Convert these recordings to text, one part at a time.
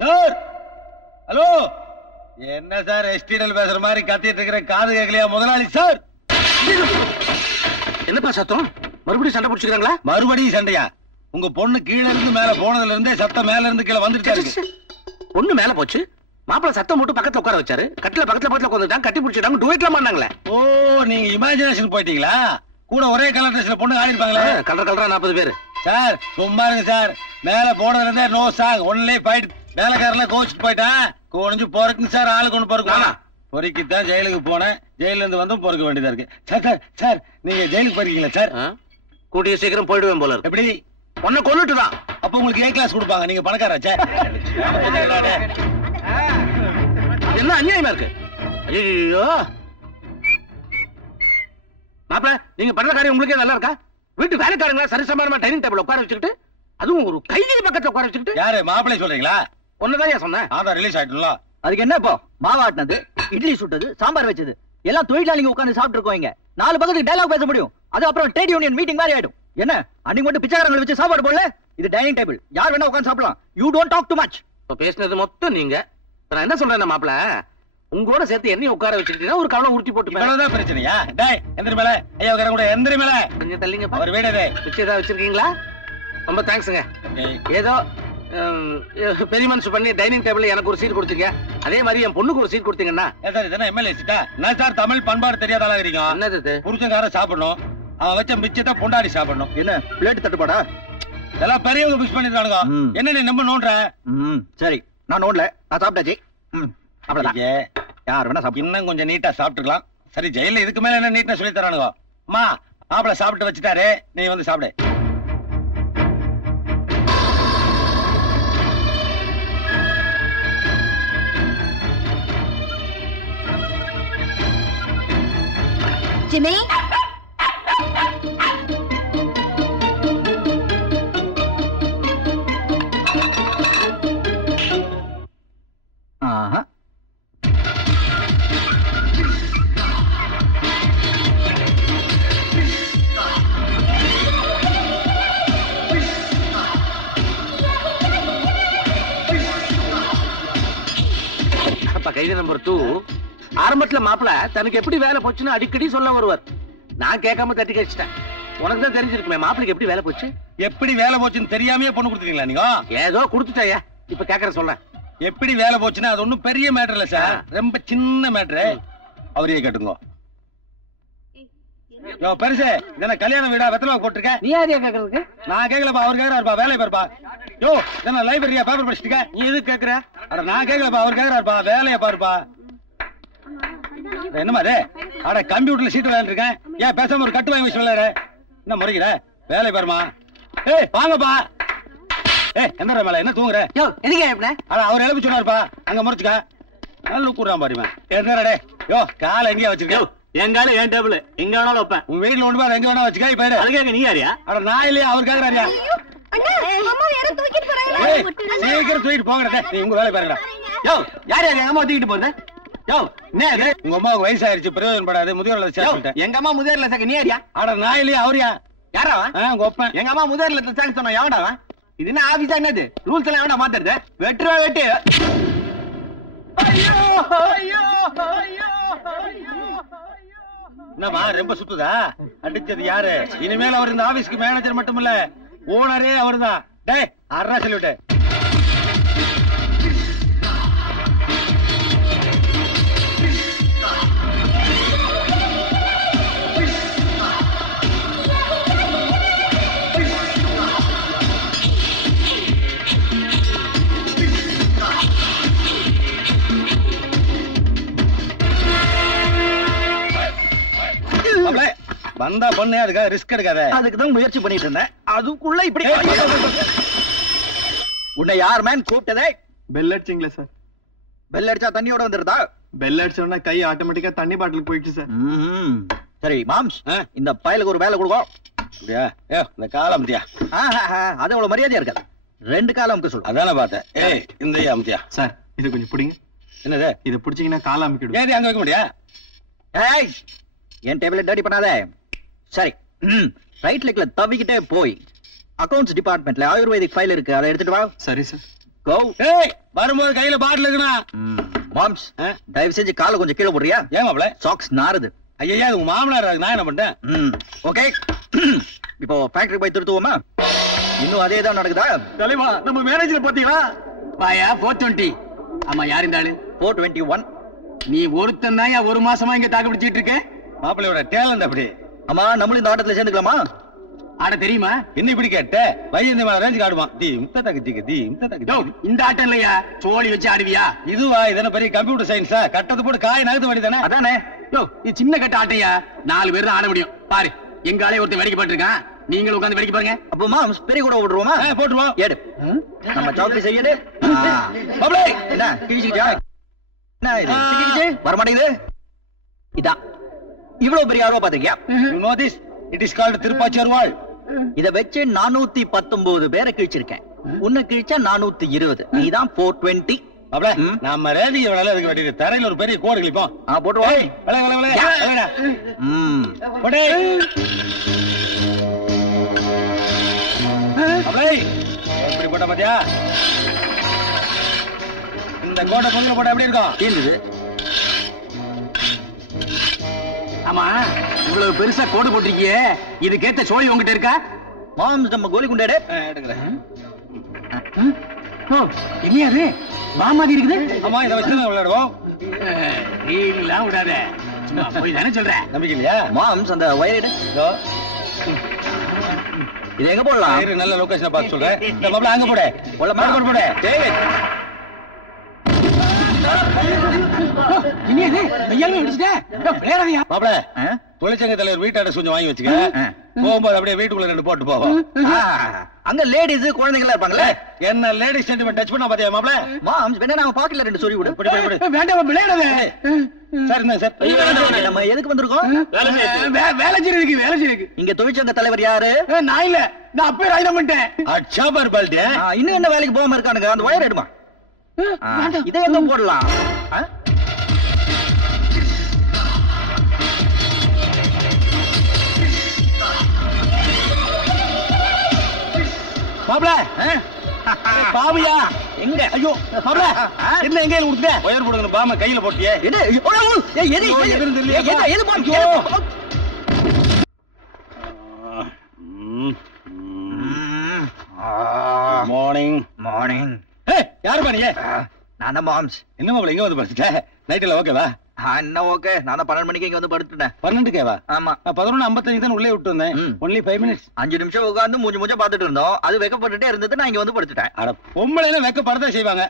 Sir hello, என்ன sir எஸ்டிடல் பேசுற மாதிரி கத்திட்டு இருக்கிற, காது கேட்கலையா முதலாளி? சார் என்னப்பா சத்தம்? மறுபடியும் சண்டை பிடிச்சிக்கிறாங்களா? மறுபடியும் சண்டையா? உங்க பொண்ணு கீழ இருந்து மேல போனதுல இருந்தே சத்தம் மேல இருந்து கீழே வந்துருச்சு. பொண்ணு மேல போச்சு, மாப்பிள சத்தம் போட்டு பக்கத்துல உட்கார வச்சாரு. கட்டில பக்கத்துல உட்காந்துட்டாங்க, கட்டி பிடிச்சிட்டாங்க, டுவேட்லாம் பண்ணாங்களே. ஓ, நீங்க இமேஜினேஷன் போயிட்டீங்களா? கூட ஒரே கலர் ட்ரெஸ்ல பொண்ணு ஆடி இருப்பாங்களே. கலரா 40 பேர். சார் சும்மா இருங்க சார். மேல போனதுல இருந்தே நோ சாங், ஒன்லி ஃபைட். மேலக்காரல கோச்சுட்டு போயிட்டான், கோணிஞ்சு பொறுக்குங்க சார். ஆளு கொண்டு பொறுக்கு. பொறுக்கித்தான் ஜெயிலுக்கு போனேன், ஜெயில இருந்து வந்து பொறுக்க வேண்டியதா இருக்கு. சார் சார் சார், நீங்க ஜெயிலுக்கு போயிருக்கீங்களா சார்? கூட்டிய சீக்கிரம் போயிடுவேன் போல இருக்கு. எப்படி? பொண்ணை கொன்னுட்டுதான். அப்ப உங்களுக்கு ஏ கிளாஸ் கொடுப்பாங்க, நீங்க பணக்காராச்சே. என்ன அநியாயமா இருக்கு? ஐயோ மாப்பிள, நீங்க பண்ற காரியம் உங்களுக்கே நல்லா இருக்கா? வீட்டு வேலைக்காரங்களா சரிசமானமா டைனிங் டேபிள் உட்கார வச்சுக்கிட்டு, அதுவும் ஒரு கைதி பக்கத்துல உட்கார வச்சுக்கிட்டு. யாரு மாப்பிளை சொல்றீங்களா? ஒன்னதான் சொன்னேன். ஆதார் ரிலீஸ் ஆயிட்டுல. அதுக்கு என்ன இப்போ? மாவாட்டினது, இட்லி சுட்டது, சாம்பார் வச்சது எல்லாம் தொழிலாளிங்க உட்கார்ந்து சாப்பிட்டு இருக்கோங்க. 4 பக்கத்துக்கு டயலாக் பேச முடியும். அது அப்புறம் ட்ரேட் யூனியன் மீட்டிங் மாதிரி ஆயிடும். என்ன அன்னைக்கு மட்டும் பிச்சைக்காரங்களை வச்சு சாப்பாடு போடல? இது டைனிங் டேபிள், யார் வேணா உட்கார்ந்து சாப்பிடலாம். You don't talk too much. இப்ப பேசினது மொத்தம் நீங்க. நான் என்ன சொல்றேன் மாப்பிள, உங்களோட சேர்த்து என்னையும் உட்கார வச்சுக்கிட்டீங்கன்னா ஒரு கவலை உருட்டி போட்டு. இவ்வளவுதான் பிரச்சனையா? டேய் எந்திரி மேல. ஐயா உட்கார கூட எந்திரி மேல. கொஞ்சம் தள்ளிங்க. அவர் வீடு இது. பிச்சை ஏதாவது வச்சிருக்கீங்களா? ரொம்ப தேங்க்ஸுங்க. ஏதோ பெரிய மனசு பண்ணி டைனிங் டேபிள் எனக்கு ஒரு சீட் கொடுத்தீங்க, அதே மாதிரி என் பொண்ணுக்கு ஒரு சீட் கொடுத்தீங்கன்னா. சார் இதெல்லாம் எம்எல்ஏ சீட்டா? நான் சார் தமிழ் பண்பாடு தெரியாத ஆளா இருக்கீங்க. என்னது? புருஷங்கார சாப்பிடணும், அவன் வச்ச மிச்சத்தை பொண்டாடி சாப்பிடணும். என்ன பிளேட் தட்டுப்பாடா? இதெல்லாம் பெரியவங்க மிஸ் பண்ணிருக்கானுங்க. என்ன நீ நம்ம நோண்ற? சரி, நான் நோண்டல, நான் சாப்பிட்டாச்சு. அவ்வளவுதான். யார் வேணா சாப்பிடு. இன்னும் கொஞ்சம் நீட்டா சாப்பிட்டுக்கலாம். சரி, ஜெயில இதுக்கு மேல என்ன நீட்டா சொல்லி தரானுங்க? அம்மா மாப்பிள சாப்பிட்டு வச்சுட்டாரு, நீ வந்து சாப்பிடு. ஜிமி, ஆஹா, கைதி நம்பர் 2 ஆரம்பத்துல மாப்பிள தனக்கு எப்படி வேலை போச்சுன்னு அடிக்கடி சொல்ல வருவார். நான் கேட்காம தட்டி கழிச்சிட்டேன். உனக்கு தான் தெரிஞ்சிருக்குமே மாப்பிளைக்கு எப்படி வேலை போச்சு. எப்படி வேலை போச்சுன்னு தெரியாமயே பொண்ணு கொடுத்துட்டீங்களா நீங்க? ஏதோ கொடுத்துட்டாயா, இப்ப கேக்குற சொல்ல. எப்படி வேலை போச்சுன்னா அது ஒண்ணும் பெரிய மேட்டர் இல்ல சார், ரொம்ப சின்ன மேட்டரு. அவரையே கேட்டுங்க. பெருசு என்ன கல்யாண வீடா? வெத்தலை போட்டிருக்க? நீ யாரையா கேக்குறதுக்கு? நான் கேட்கலப்பா, அவர் கேக்குறாருப்பா. வேலையை பாருப்பா. யோ என்ன லைப்ரரியா பேப்பர் படிச்சுட்டு? நீ எது கேக்குற? அட நான் கேட்கலப்பா, அவர் கேக்குறாருப்பா. வேலையை பாருப்பா. என்னமா அது? அட கம்ப்யூட்டர்ல சீட்டு விளையாண்டு இருக்கேன், ஏன் பேசாம ஒரு கட்டு வாங்கி வச்சு விளையாடு? என்ன முறைக்கிற? வேலை பாருமா. ஏய் வாங்கப்பா. ஏய் எந்த மேல என்ன தூங்குற? யோ எதுக்கு எப்படி? அட அவர் எழுப்பி சொன்னாருப்பா, அங்க முறைச்சுக்க. நல்ல கூறான் பாருமா. என்னடே யோ காலை எங்கேயா வச்சிருக்க? என் கால என் டேபிள் எங்க வேணாலும் வைப்பேன். உன் வீட்டுல ஒன்று பேர் எங்க வேணா வச்சுக்க. இப்ப அதுக்காக நீ யாரியா? அட நான் இல்லையா, அவர் கேக்குறாரியா? சீக்கிரம் தூக்கிட்டு போங்கடே. நீ உங்க வேலை பாருங்கடா. யோ யார் யார் எங்க அம்மா தூக்கிட்டு போறது? யோ என்ன இது? உங்க அம்மாவுக்கு வயசாயிருச்சு, பிரயோஜனப்படாது. முதியோர்ல சேர்த்துட்டேன். எங்க அம்மா முதியோர்ல சேர்க்க நீ யாரியா? அட நான் இல்லையா, அவரியா? யாரா? உங்க ஒப்பன். எங்க அம்மா முதியோர்ல சேர்க்க சொன்ன எவன்டா? இது என்ன ஆபீஸா? என்னது ரூல்ஸ் எல்லாம் எவன்டா மாத்துறது? வெட்டுவா வெட்டு. ஐயோ ஐயோ ஐயோ என்னமா ரொம்ப சுத்துதா? அடிச்சது யாரு? இனிமேல் அவர் இந்த ஆபீஸ்க்கு மேனேஜர் மட்டும் இல்ல, ஓனரே அவர்தான். டேய் அறா சொல்லிவிட்டு. வந்தா பொண்ணு, அதுக்காக ரிஸ்க் எடுக்காத. அதுக்கு தான் முயற்சி பண்ணிட்டு இருந்தேன், அதுக்குள்ள இப்படி. உன்னை யார் மேன் கூப்பிட்டதே? பெல் அடிச்சிங்களா சார்? பெல் அடிச்சா தண்ணியோட வந்துருதா? பெல் அடிச்சோன்னா கை ஆட்டோமேட்டிக்கா தண்ணி பாட்டிலுக்கு போயிடுச்சு சார். சரி மாம்ஸ், இந்த பயலுக்கு ஒரு வேலை கொடுக்கும். அப்படியா? இந்த காலம் அமத்தியா? அது அவ்வளவு மரியாதையா இருக்காது. 2 காலம் அமுக்க சொல்லு. அதானே பார்த்தேன். ஏய் இந்த அமத்தியா சார், இது கொஞ்சம் பிடிங்க. என்னது? இதை பிடிச்சீங்கன்னா காலம் அமைக்கிடும். ஏது அங்க வைக்க முடியா? ஏய் என் டேபிள டர்ட்டி பண்ணாத. சரி, ரைட் லெக்ல தவிக்கிட்டே போய் அக்கவுண்ட்ஸ் டிபார்ட்மெண்ட்ல ஆயுர்வேதிக் ஃபைல் இருக்கு, அதை எடுத்துட்டு வா. சரி சார். கோ ஏய் வரும்போது கையில பாட்டில் இருக்கணும். மாம்ஸ் தயவு செஞ்சு காலை கொஞ்சம் கீழே போடுறியா? ஏன் மாப்ள? சாக்ஸ் நாறுது. ஐயா உங்க மாமனார் இருக்கு, நான் என்ன பண்ணிட்டேன்? ஓகே இப்போ ஃபேக்டரி போய் திருத்துவோமா? இன்னும் அதே தான் நடக்குதா? தலைவா நம்ம மேனேஜர் பாத்தீங்களா? பாயா 420. ஆமா, யார் இந்த ஆளு? 421. நீ ஒருத்தன் தான் ஒரு மாசமா இங்க தாக்கு பிடிச்சிட்டு இருக்க. மாப்பிள்ளையோட டேலண்ட் அப்படி. ஆமா, நம்மளும் இந்த ஆட்டத்துல சேர்ந்துக்கலாமா? ஆட தெரியுமா? என்ன இப்படி கேட்ட? வையந்தி மேல ரேஞ்சுக்கு ஆடுவான். இந்த ஆட்டம் இல்லையா, சோழி வச்சு ஆடுவியா? இதுவா? இதென்ன பெரிய கம்ப்யூட்டர் சயின்ஸா? கட்டது போட்டு காய் நகர்த்து வழி தானே. அதானே. இது சின்ன கட்ட ஆட்டையா, 4 பேர் தான் ஆட முடியும். பாரு, எங்க ஆளே ஒருத்தன் வேடிக்கை பாத்துருக்கான். நீங்களும் உட்காந்து வேடிக்கை பாருங்க. அப்போ மாம்ஸ் பெரிய கூட ஓடுறோமா? போட்டுருவோம். ஏடு நம்ம சாக்லேட் செய்யடு. என்ன கிழிச்சிக்கிச்சா? என்ன இது கிழிச்சிக்கிச்சு? வர மாட்டேங்குது. இதான் இவ்வளவு பெரிய ஆர்வம் பாத்திருக்கியா? You know this? It is called திருப்பாச்சர் வாழ். இத வச்சு 419 பேரை கிழிச்சிருக்கேன். உன்னை கிழிச்சா 420. நீதான் 420. மாப்ள, நம்ம ரேடியோ வேலை அதுக்கு வேண்டியது. தரையில ஒரு பெரிய கோடு கிழிப்போம். போட்டுருவோம். எப்படி போட்ட பாத்தியா? இந்த கோட்டை பொங்கல போட்டா எப்படி இருக்கும்? தீர்ந்தது. ஆமா, இவ்வளவு பெருசா கோடு போட்டிருக்கியே, இதுக்கேத்த சோழி உங்ககிட்ட இருக்கா? மாம்ஸ் நம்ம கோலி குண்டாடு எடுக்கிறேன். என்னையாது மாமாதி இருக்குது? ஆமா, இதை வச்சு விளையாடுவோம். நீலாம் விடாத, சும்மா போய் தானே சொல்ற. நம்பிக்கை இல்லையா? மாம்ஸ் அந்த வயர் இது எங்க போடலாம்? நல்ல லொகேஷனை பார்த்து சொல்றேன். இந்த மாப்ள அங்க போடு. போடு. என்னையாது கையால அடிச்சிட்ட? விளையாடாதயா மாப்ள. தொழிற்சங்க தலைவர் வீட்டாட கொஞ்சம் வாங்கி வச்சுக்க. போகும்போது அப்படியே வீட்டுக்குள்ள 2 போட்டு போவோம். அங்க லேடிஸ் குழந்தைகள் இருப்பாங்களே. என்ன லேடிஸ் சென்டிமெண்ட் டச் பண்ணா பாத்தியா மாப்ள? மாம்ஸ் வேணா நாம பாக்கெட்ல 2 சொல்லி விடு. வேண்டாம், விளையாடாத. சார் என்ன சார்? நம்ம எதுக்கு வந்திருக்கோம்? வேலை செய்யறதுக்கு. இங்க தொழிற்சங்க தலைவர் யாரு? நான் இல்ல, நான் அப்பவே ராஜினாமா பண்ணிட்டேன். அச்சா பர்பால்டி. இன்னும் என்ன வேலைக்கு போகாம இருக்கானுங்க? அந்த வயர் எடுமா. இதை எங்க போடலாம்? மாப்ள, பாவியா எங்க? ஐயோ மாப்ள, என்ன எங்க கொடுத்த? ஒயர் போடுங்க பாம கையில போட்டியே. என்ன? எது பாம்? மார்னிங். மார்னிங். யாரு பாருங்க? நான் தான் மாம்ஸ். என்ன மாப்ள இங்க வந்து படுத்துட்ட? நைட்ல ஓகேவா? என்ன ஓகே. நான் தான் 12 மணிக்கு இங்க வந்து படுத்துட்டேன். 12க்கேவா? ஆமா. 11:55 தான் உள்ளே விட்டு வந்தேன். Only 5 minutes. 5 நிமிஷம் உட்கார்ந்து மூஞ்ச பாத்துட்டு இருந்தோம். அது வெக்கப்பட்டுட்டே இருந்தது. நான் இங்க வந்து படுத்துட்டேன். அட பொம்பளைல வெக்கப்படதா செய்வாங்க.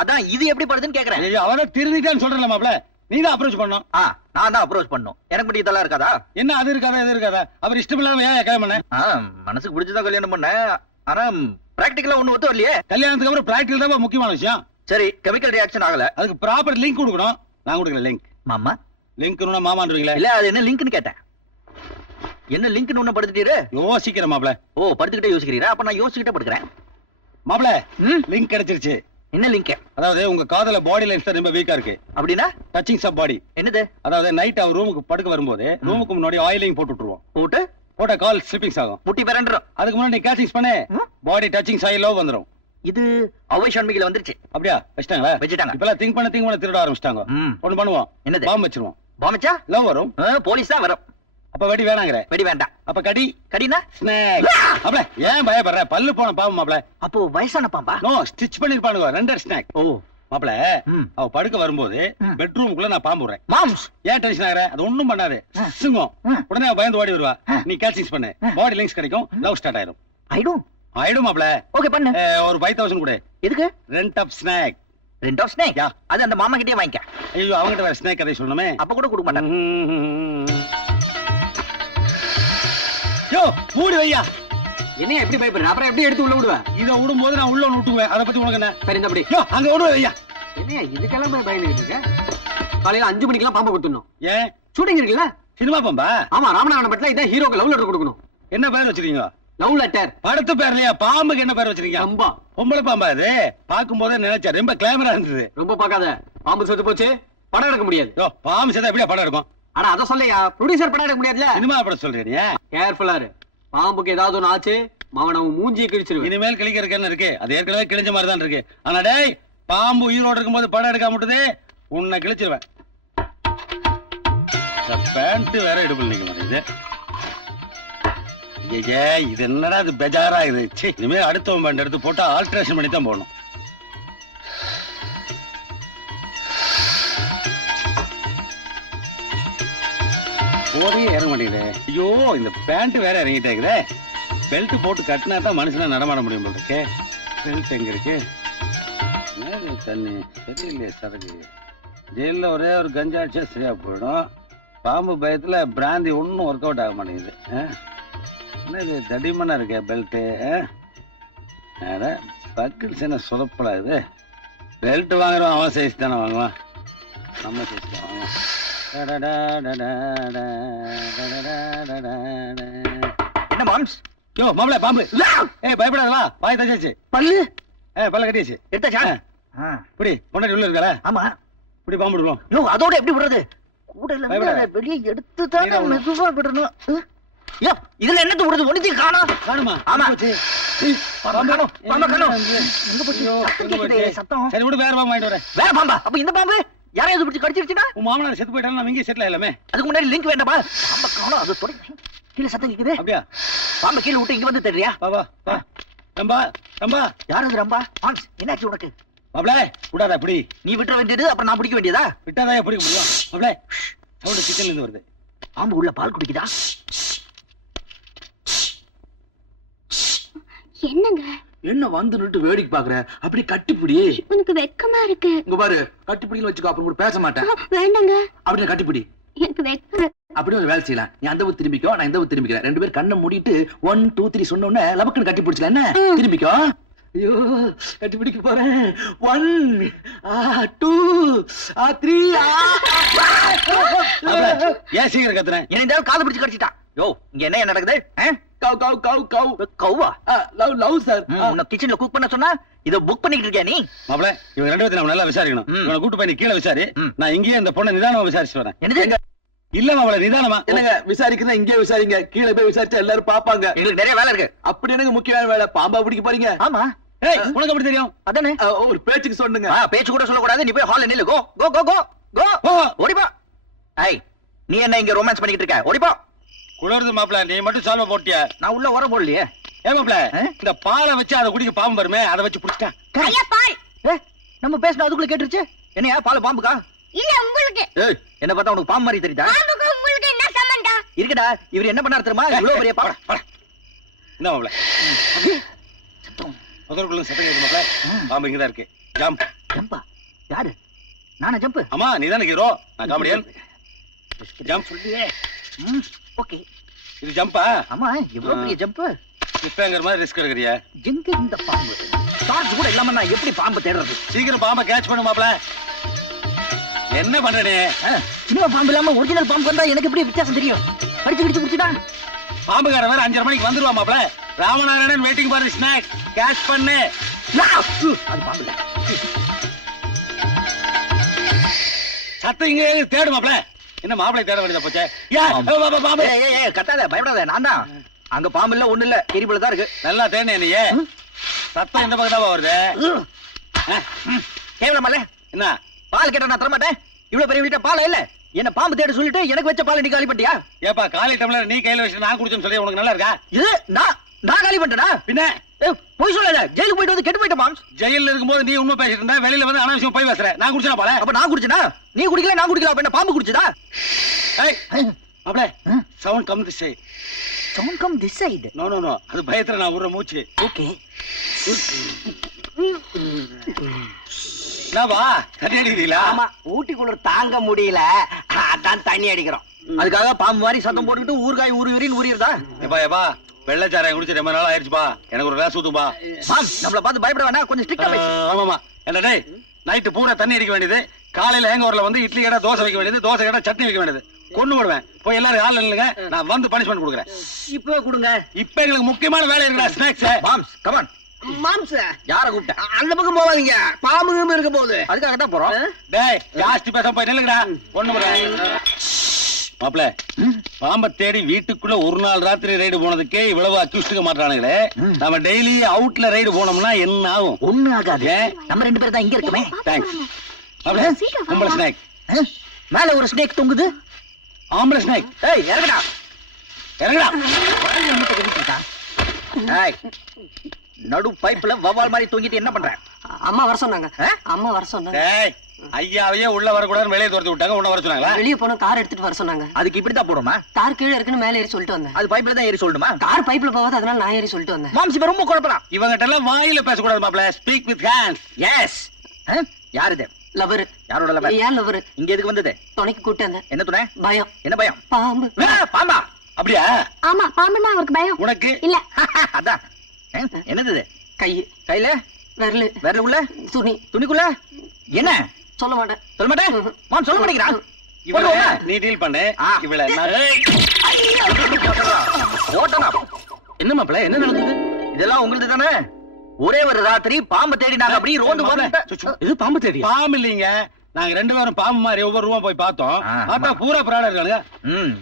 அதான் இது எப்படி படுதுன்னு கேக்குறேன். ஐயோ, அவன திருந்திட்டான்னு சொல்றல மாப்ள. நீ தான் அப்ரோச் பண்ணணும். நான் தான் அப்ரோச் பண்ணணும். எனக்கு மட்டும் இதெல்லாம் இருக்காதா? என்ன அது இருக்காதா இது இருக்காதா? அவர் இஷ்டம் இல்லாம ஏன் கல்யாணம் பண்ண? மனசுக்கு பிடிச்சதா கல்யாணம் பண்ணேன். ஆனா பிராக்டிகலா ஒண்ணு ஒத்து வரலையே. கல்யாணத்துக்கு அப்புறம் பிராக்டிகல் தான் முக்கியமான விஷயம். சரி, கெமிக்கல் ரியாக்ஷன் ஆகல. அதுக்கு ப்ராப்பர் லிங்க் கொடுக்கணும். நான் கொடுக்கல லிங்க். மாமா லிங்க்னா மாமான்றீங்களா? இல்ல, அது என்ன லிங்க்னு கேட்டேன். என்ன லிங்க்னு ஒண்ணு படுத்துட்டீரு? யோசிக்கிறேன் மாப்ள. படுத்துக்கிட்டே யோசிக்கிறீரா? அப்ப நான் யோசிச்சுக்கிட்டே படுக்கிறேன். மாப்ள, லிங்க் கிடைச்சிருச்சு. என்ன லிங்க்? அதாவது உங்க காதல பாடி லைன்ஸ் தான் ரொம்ப வீக்கா இருக்கு. அப்படின்னா டச்சிங்ஸ் ஆஃப் பாடி. என்னது? அதாவது நைட் அவர் ரூமுக்கு படுக்க வரும்போது ரூமுக்கு முன்னாடி ஆயிலிங் போட்டு விட்டுருவோம். போட்ட கால் ஸ்லிப்பிங்ஸ் ஆகும். முட்டி பெரண்டரும். அதுக்கு முன்னாடி கேச்சிங்ஸ் பண்ணு, பாடி டச்சிங்ஸ் ஆகி லவ் வந்துரும். இது அவை ஷண்மிகில வந்துருச்சு. அப்படியா? வச்சிட்டாங்களா? வச்சிட்டாங்க. இப்பெல்லாம் திங்க் பண்ண திருட ஆரம்பிச்சிட்டாங்க. ஒண்ணு பண்ணுவோம். என்னது? பாம்பு வச்சிருவோம். பாம்பச்சா லவ் வரும். போலீஸ் தான் வரும். அப்ப வெடி வேணாங்கற? வெடி வேண்டாம். அப்ப கடினா ஸ்னேக். அப்பல ஏன் பயப்படுற? பல்லு போன பாம்பு மாப்ள. அப்போ வயசான பாம்பா? நோ, ஸ்டிட்ச் பண்ணிருப்பானுங்க. Render snake. மாப்ள, அவ படுக்க வரும்போது பெட்ரூமுக்குள்ள நான் பாம்பு விடுறேன். மாம்ஸ் ஏன் டென்ஷன் ஆகற? அது ஒண்ணும் பண்ணாது. சிங்கம். உடனே அவ பயந்து ஓடி வருவா. நீ கேச்சிங்ஸ் பண்ணு, பாடி லிங்க்ஸ் கிடைக்கும், லவ் ஸ்டார்ட் ஆயிடும். ஆயிடும் மாப்ள. ஓகே பண்ணு. ஒரு 5000 கொடு. எதுக்கு? Rent of snake. Rent of snake? அது அந்த மாமா கிட்டே வாங்கிக்க. ஐயோ, அவங்கிட்ட வேற ஸ்னேக் கதை சொல்லணுமே. அப்ப கூட கொடுக்க மாட்டாங்க. யோ, மூடி வையா. என்ன எப்படி பயப்படுற? அப்புறம் எப்படி எடுத்து உள்ள விடுவ? இத விடும்போது நான் உள்ள விட்டுவேன். அத பத்தி உனக்கு என்ன? சரி, இந்த அப்படி. யோ, அங்க விடு வையா. என்ன இதுக்கெல்லாம் போய் பயந்துட்டு இருக்க? காலையில 5 மணிக்கெல்லாம் பாம்பு கொடுத்துடணும். ஏன்? ஷூட்டிங் இருக்குல்ல? சினிமா பாம்பா? ஆமா, ராமநாதபுரம் பட்ல இதான் ஹீரோக்கு லவ் லெட்டர் கொடுக்கணும். என்ன பேர் வச்சிருக்கீங்க? Love letter. படத்து பேர்லயா? பாம்புக்கு என்ன பேர் வச்சிருக்கீங்க? அம்பா. பொம்பளை பாம்பா அது? பாக்கும்போதே நினைச்சேன், ரொம்ப கிளாமரா இருந்தது. ரொம்ப பார்க்காத. பாம்பு செத்து போச்சு, படம் எடுக்க முடியாது. யோ, பாம்பு செத்தா எப்படியா படம் எடுக்கும்? ஆனா அத சொல்லையா, ப்ரொடியூசர் படம் எடுக்க முடியாதுல. சினிமா படம் சொல்றீங்க. கேர்ஃபுல்லா இரு. பாம்புக்கு ஏதாவது ஒண்ணு ஆச்சு, மாவன மூஞ்சியை கிழிச்சிருவேன். இனிமேல் கிழிக்கிறதுக்கு என்ன இருக்கு? அது ஏற்கனவே கிழிஞ்ச மாதிரி தான் இருக்கு. ஆனா டேய், பாம்பு உயிரோடு இருக்கும்போது படம் எடுக்காம விட்டது உன்னை கிழிச்சிருவேன். பேண்ட் வேற இடுப்புல நிக்க மாட்டேங்குது. ஐயே, இது என்னடா இது பெஜாரா இது. ச்சீ, இனிமேல் அடுத்தவன் பேண்ட் எடுத்து போட்டு ஆல்ட்ரேஷன் பண்ணி தான் போடணும். போதையே இறங்க மாட்டேங்குது. ஐயோ, இந்த பேண்ட் வேற இறங்கிட்டேங்குதே. பெல்ட் போட்டு கட்டினா தான் மனுஷனா நடமாட முடியும் போல இருக்கே. பெல்ட் எங்க இருக்கு? என்னது தண்ணி சரியில்லையே சரக்கு. ஜெயிலில் ஒரே ஒரு கஞ்சா அடிச்சா சரியா போயிடும். பாம்பு பயத்துல பிராந்தி ஒன்றும் ஒர்க் அவுட் ஆக மாட்டேங்குது. என்னது தடிமனா இருக்கே பெல்ட்டு. பக்கிள்ஸ் என்ன சொதப்பலா இது? பெல்ட் வாங்குறோம், அவன் சைஸ் தானே வாங்குவான், நம்ம சைஸ் தான் வாங்குவான். என்ன மாம்ஸ்? யோ மாப்பிள பாம்பு. ஏய் பயப்படாதவா, பாய் தச்சாச்சு. பல்லு பல்ல கட்டியாச்சு. எடுத்தாச்சா? இப்படி பொண்டாட்டி உள்ள இருக்கல? ஆமா. இப்படி பாம்பு விடுவோம். யோ, அதோட எப்படி விடுறது? கூடையில வெளியே எடுத்து தானே மெதுவா விடணும். யோ, இதுல என்னது விடுறது? ஒண்ணுத்தையும் காணோம். காணுமா? ஆமா. பாம்பு காணோம். பாம்பா காணோம். எங்க போச்சு? சத்தம் கேக்குதே, சத்தம். சரி விடு, வேற பாம்பு வாங்கிட்டு வரேன். வேற பாம்பா? அப்ப இந்த பாம்பு யாரையாவது பிடிச்சு கடிச்சிருச்சுனா? உன் மாமனார் செத்து போயிட்டாலும் நம்ம இங்கே செட்டில் ஆகலாமே. அதுக்கு முன்னாடி லிங்க் வேண்டாமா? பாம்பா காணோம். அது தொடங்கி கீழே சத்தம் கேக்குது. அப்படியா? பாம்பை கீழே விட்டு இங்க வந்து தெரியா? வா வா வா. ரம்பா ரம்பா. யார் அது ரம்பா? மாம்ஸ், என்னாச்சு உனக்கு? மாப்பிள விடாத. அப்படி நீ விட்டுற வேண்டியது, அப்புறம் நான் பிடிக்க வேண்டியதா? விட்டாதான் பிடிக்க முடியும். மாப்பிள சவுண்ட் கிச்சன்ல இருந்து வருது. பாம்பு உள்ள பால் குடிக்குதா? என்னங்க என்ன வந்து நின்று வேடிக்கை பாக்குற? அப்படி கட்டிப்பிடி. உனக்கு வெக்கமா இருக்கு. இங்க பாரு, கட்டிப்பிடின்னு வச்சுக்கோ, அப்புறம் கூட பேச மாட்டேன். வேண்டாங்க, அப்படி கட்டிப்பிடி. எனக்கு வெக்கம். அப்படி ஒரு வேலை செய்யலாம். நீ அந்த ஊர் திரும்பிக்கோ, நான் இந்த ஊர் திரும்பிக்கிறேன். 2 பேரும் கண்ணை மூடிட்டு 1 2 3 சொன்ன உடனே லபக்குன்னு கட்டி பிடிச்சல. என்ன திரும்பிக்கோ. ஐயோ, கட்டி பிடிக்க போறேன். 1 2 3. ஏன் சீக்கிரம் கத்துறேன்? என்ன காது பிடிச்சு கடிச்சிட்டா? யோ, இங்க என்ன நடக்குது? கவ் கவ் கவ் கவ் கவ்வா? Love love sir. உன்னை கிச்சன்ல குக் பண்ண சொன்னா இத புக் பண்ணிட்டு இருக்கியா நீ? மாப்பிள இவங்க 2 பேரும் நம்ம நல்லா விசாரிக்கணும். இவனை கூட்டு போய் நீ கீழே விசாரி. நான் இங்கேயே இந்த பொண்ணை நிதானமா விசாரிச்சு வரேன். என்னது? இல்ல மாப்பிள நிதானமா. என்னங்க விசாரிக்கிறதா? இங்கே விசாரிங்க. கீழே போய் விசாரிச்சா எல்லாரும் பாப்பாங்க. எங்களுக்கு நிறைய வேலை இருக்கு. அப்படி எனக்கு முக்கியமான வேலை. பாம்பா பிடிக்க போறீங்க? ஆமா. ஏய், உனக்கு எப்படி தெரியும்? அதானே ஒரு பேச்சுக்கு சொன்னுங்க. பேச்சு கூட சொல்ல கூடாது. நீ போய் ஹால்ல நில்லு. கோ கோ கோ கோ கோ. ஓடிப்பா. ஐய், நீ என்ன இங்க ரொமான்ஸ் பண்ணிட்டு இருக்க? ஓடிப்பா. குளருது மாப்பிள, நீ மட்டும் சால்வ போட்டியா? நான் உள்ள உரம் போடலையே. ஏ மாப்பிள, இந்த பாலை வச்சு அதை குடிக்க பாம்பு வருமே, அதை வச்சு புடிச்சிட்டா. ஐயா பால். நம்ம பேசின அதுக்குள்ள கேட்டுருச்சு. என்னையா பால் பாம்புக்கா? இல்ல உங்களுக்கு. ஏய், என்ன பார்த்தா உனக்கு பாம்பு மாதிரி தெரியுதா? பாம்புக்கு உங்களுக்கு என்ன சம்பந்தம்? இருக்குடா, இவர் என்ன பண்ணாரு தெரியுமா? இவ்வளவு பெரிய பாம்பு. என்ன மாப்பிள முதற்குள்ள சத்தம் கேட்கு மாப்பிள. பாம்பு இங்கதான் இருக்கு. ஜம்ப். ஜம்பா? யாரு? நானா ஜம்ப்? ஆமா, நீதானே ஹீரோ, நான் காமெடியன். ஜம்ப். சொல்லியே. ஓகே. இது ஜம்பா? ஆமா, இவ்வளவு பெரிய ஜம்ப். இப்பங்கிற மாதிரி ரிஸ்க் எடுக்கறியா? எங்க இந்த பாம்பு? டார்ச் கூட இல்லாம நான் எப்படி பாம்பு தேடுறது? சீக்கிரம் பாம்பை கேட்ச் பண்ணு மாப்பிள. என்ன பண்றனே? சின்ன பாம்பு இல்லாம ஒரிஜினல் பாம்பு வந்தா எனக்கு எப்படி வித்தியாசம் தெரியும்? படிச்சு படிச்சு குடிச்சுடா. பாம்புக்கார வேற 5:30 மணிக்கு வந்துருவா மாப்பிள. Ramanarayanan waiting for snack. Catch பண்ணு. அது பாம்பு இல்ல. சத்தம் இங்க தேடு மாப்பிள. என்ன மாப்பிளை தேட வேண்டியதா போச்சே? பாம்பு. ஏய், கத்தாத, பயப்படாத. நான் தான். அங்க பாம்பு இல்ல, ஒண்ணு இல்ல, எரிபுல தான் இருக்கு. நல்லா தேடினே நீ. சத்தம் எந்த பக்கம் தான் வருது? கேவலமால என்ன பால் கேட்ட நான் தரமாட்டேன். இவ்வளவு பெரிய வீட்டை பால் இல்ல. என்ன பாம்பு தேட சொல்லிட்டு எனக்கு வச்ச பால் நீ காலி பண்ணிட்டியா? ஏப்பா, காலி டம்ளர் நீ கையில வச்சு நான் குடிச்சேன்னு சொல்லி உனக்கு நல்லா இருக்கா? இது நான் காலி பண்ணிட்டேனா? பின்ன போய் சொல்லாத. ஜெயிலுக்கு போயிட்டு வந்து கெட்டு போயிட்ட மாம்ஸ். ஜெயில இருக்கும்போது நீ உண்மை பேசிட்டு இருந்தா, வெளியில வந்து அனாவசியம் போய் பேசுற. நான் குடிச்சனா பால? அப்ப நான் குடிச்சனா? நீ குடிக்கல, நான் குடிக்கல. அப்ப என்ன பாம்பு குடிச்சதா? ஏய் மாப்ள, sound come this side. Sound come this side? No no no, அது பயத்துல நான் உற மூச்சு. ஓகே. என்னவா தண்ணி அடிக்கிறீங்களா? ஆமா, ஊட்டி குளிர் தாங்க முடியல, அதான் தண்ணி அடிக்கிறோம். அதுக்காக பாம்பு மாதிரி சத்தம் போட்டுக்கிட்டு ஊறுகாய் ஊறின்னு ஊறிடுதா? ஏப்பா ஏப்பா, வெள்ளச்சாராயம் குடிச்சு ரொம்ப நாள் ஆயிடுச்சுப்பா. எனக்கு ஒரு கிளாஸ் ஊத்துப்பா. மாம், நம்மள பார்த்து பயப்பட வேணா, கொஞ்சம் ஸ்ட்ரிக்ட்டா பேசு. ஆமாமா. என்ன டேய், நைட்டு பூரா தண்ணி அடிக்க வேண்டியது, காலையில ஹேங்கோவர்ல வந்து இட்லி கடை தோசை வைக்க வேண்டியது, தோசை கடை சட்னி வைக்க வேண்டியது. கொண்டு விடுவேன். போய் எல்லாரும் ஆள் இல்லைங்க, நான் வந்து பனிஷ்மெண்ட் கொடுக்குறேன். இப்போ கொடுங்க. இப்ப எங்களுக்கு முக்கியமான வேலை இருக்குடா, snacks. Moms, come on. Moms, யார கூப்பிட்ட? அந்த பக்கம் போவாதீங்க, பாம்பு இருக்க போகுது. அதுக்காக தான் போறோம். டேய், ஜாஸ்தி பேசாம போய் நில்லுங்கடா. ஒண்ணு மாப்ள பாம்பை தேடி வீட்டுக்குள்ள ஒரு நாள் ராத்திரி ரைடு போனதுக்கே இவ்வளவு அக்யூஸ்டுக்க மாட்டானுங்களே நம்ம டெய்லி அவுட்ல ரைடு போனோம்னா என்ன ஆகும்? ஒண்ணு ஆகாது. ஏன்? நம்ம 2 பேரும் தான் இங்க இருக்கமே. தேங்க்ஸ். மாப்ள கும்பல ஸ்நாக். மேல ஒரு ஸ்னேக் தொங்குது. ஆம்பளை ஸ்நாக். ஏய் இறங்குடா. இறங்குடா. ஏய் நடு பைப்ல வவால் மாதிரி தொங்கிட்டு என்ன பண்ற? அம்மா வர சொன்னாங்க. அம்மா வர சொன்னாங்க. டேய் ஐயாவையே உள்ள வரக்கூடாதுன்னு வெளியே துரத்து விட்டாங்க. உன்ன வர சொன்னாங்களா? வெளிய போன கார் எடுத்துட்டு வர சொன்னாங்க. அதுக்கு இப்படிதான் போடுமா? கார் கீழே இருக்குன்னு மேல ஏறி சொல்லிட்டு வந்தேன். அது பைப்ல தான் ஏறி சொல்லணுமா? கார் பைப்ல போகாது, அதனால நான் ஏறி சொல்லிட்டு வந்தேன். மாம்ஸ் இப்ப ரொம்ப குழப்பலாம். இவங்கிட்ட எல்லாம் வாயில பேசக்கூடாது மாப்ள. Speak with hands. எஸ். யார் இது? லவர். யாரோட லவர்? ஏன் லவர்? இங்க எதுக்கு வந்தது? துணைக்கு கூட்டு வந்தேன். என்ன துணை? பயம். என்ன பயம்? பாம்பு. பாம்பா? அப்படியா? ஆமா பாம்புன்னா அவருக்கு பயம் உனக்கு இல்ல. அதான். என்னது இது? கை. கையில விரலு. விரல் உள்ள துணி. துணிக்குள்ள என்ன? சொல்ல மாட்டேன். சொல்ல மாட்டேன். மாம் சொல்ல மாட்டேங்கிறான். இவள நீ டீல் பண்ணு. இவள ஓட்டனா. என்ன மாப்பிள என்ன நடந்தது? இதெல்லாம் உங்களுக்கு தானே? ஒரே ஒரு ராத்திரி பாம்பு தேடி நாங்க அப்படி ரோந்து போறோம். இது பாம்பு தேடி. பாம்பு இல்லீங்க. நாங்க 2 பேரும் பாம்பு மாதிரி ஒவ்வொரு ரூபா போய் பார்த்தோம். பார்த்தா பூரா பிராணம் இருக்கானுங்க.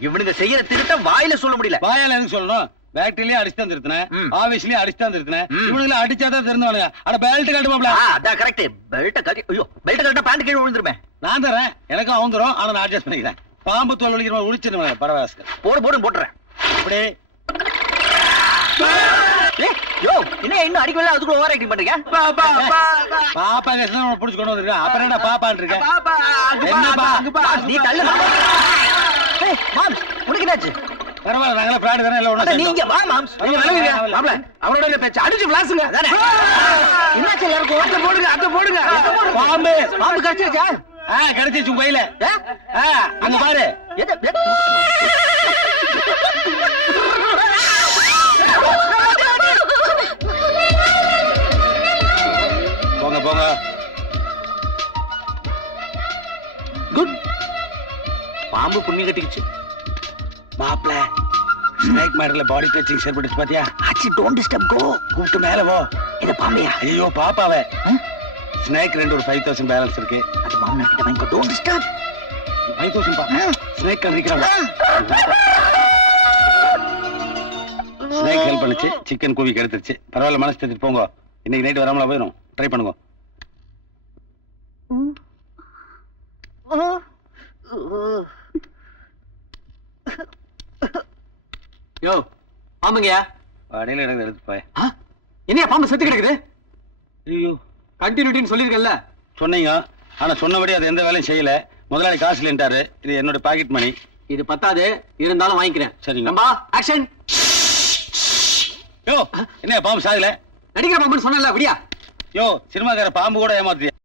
இவனுங்க செய்யற திருட்ட வாயில சொல்ல முடியல. வாயால எதுக்கு சொல்லணும்? ஃபேக்டரிலயே அடிச்சு தான் திருத்தினேன். ஆபீஸ்லயே அடிச்சு தான் திருத்தினேன். இவனுங்களை அடிச்சாதான் திருந்துவானுங்க. அட பெல்ட் கட்டுமாப்ல. அதான் கரெக்ட். பெல்ட் கட்டி ஐயோ பெல்ட் கட்டா பேண்ட் கீழே விழுந்துருமே. நான் தரேன். எனக்கும் அவந்துரும். ஆனா நான் அட்ஜஸ்ட் பண்ணிக்கிறேன். பாம்பு தோல் வலிக்கிற மாதிரி உளிச்சிருவேன். பரவாயில்ல. போடு போட்டுறேன். அப்படி யோ என்ன இன்னும் அடிக்கல அதுக்குள்ள ஓவர் ஆக்டிங் பண்றீங்க? பாப்பா கேசன புடிச்சு கொண்டு வந்திருக்கேன். அப்புறம் என்ன பாப்பான்னு இருக்கேன்? என்னப்பா நீ தள்ளு. ஏய் மாம்ஸ் உனக்கு என்னாச்சு? பரவாயில்ல. நாங்களே பிராடு தானே. எல்லாம் ஒண்ணா நீங்க வா மாம்ஸ். மாப்பிள அவனோட என்ன பேச்சு? அடிச்சு விளாசுங்க. என்னாச்சு எல்லாருக்கும்? அட்ட போடுங்க. பாம்பு பாம்பு கடிச்சிருச்சா? கிடைச்சிச்சு உங்க கையில. அங்க பாரு. போங்க போங்க. குட். பாம்பு புண்ணி கட்டிக்கிச்சு. மாப்ள ஸ்னேக் மேட்டர்ல பாடி டச்சிங் சேர்படுச்சு பாத்தியா? ஆச்சி டோன்ட் டிஸ்டர்ப் கோ. கூப்பிட்டு மேல போ. இது பாம்பியா? ஐயோ பாப்பாவே. ஸ்னேக் ரெண்டு ஒரு 5000 பேலன்ஸ் இருக்கு. அது மாமனா கிட்ட வாங்கி டோன்ட் டிஸ்டர்ப். 5000 பா. ஸ்னேக் கறிக்கிறாங்க. ஸ்னேக் ஹெல்ப் பண்ணுச்சு. சிக்கன் கூவி கெடுத்துருச்சு. பரவாயில்ல மனசு தேத்திட்டு போங்க. இன்னைக்கு நைட் வராமல போயிடும். ட்ரை பண்ணுங்க. யோ பாம்புங்கயா. அடையில எனக்கு எடுத்து போய். என்னையா பாம்பு செத்து கிடக்குது? ஐயோ கண்டினியூட்டின்னு சொல்லிருக்கல. சொன்னீங்க. ஆனா சொன்னபடி அது எந்த வேலையும் செய்யல. முதலாளி காசு இல்லைன்ட்டாரு. இது என்னோட பாக்கெட் மணி. இது பத்தாது, இருந்தாலும் வாங்கிக்கிறேன். சரிங்க. நம்பா ஆக்ஷன். யோ என்ன பாம்பு சாகல? நடிக்கிற பாம்புன்னு சொன்னல அப்படியா? யோ சினிமாக்கார பாம்பு கூட ஏமாத்தியா?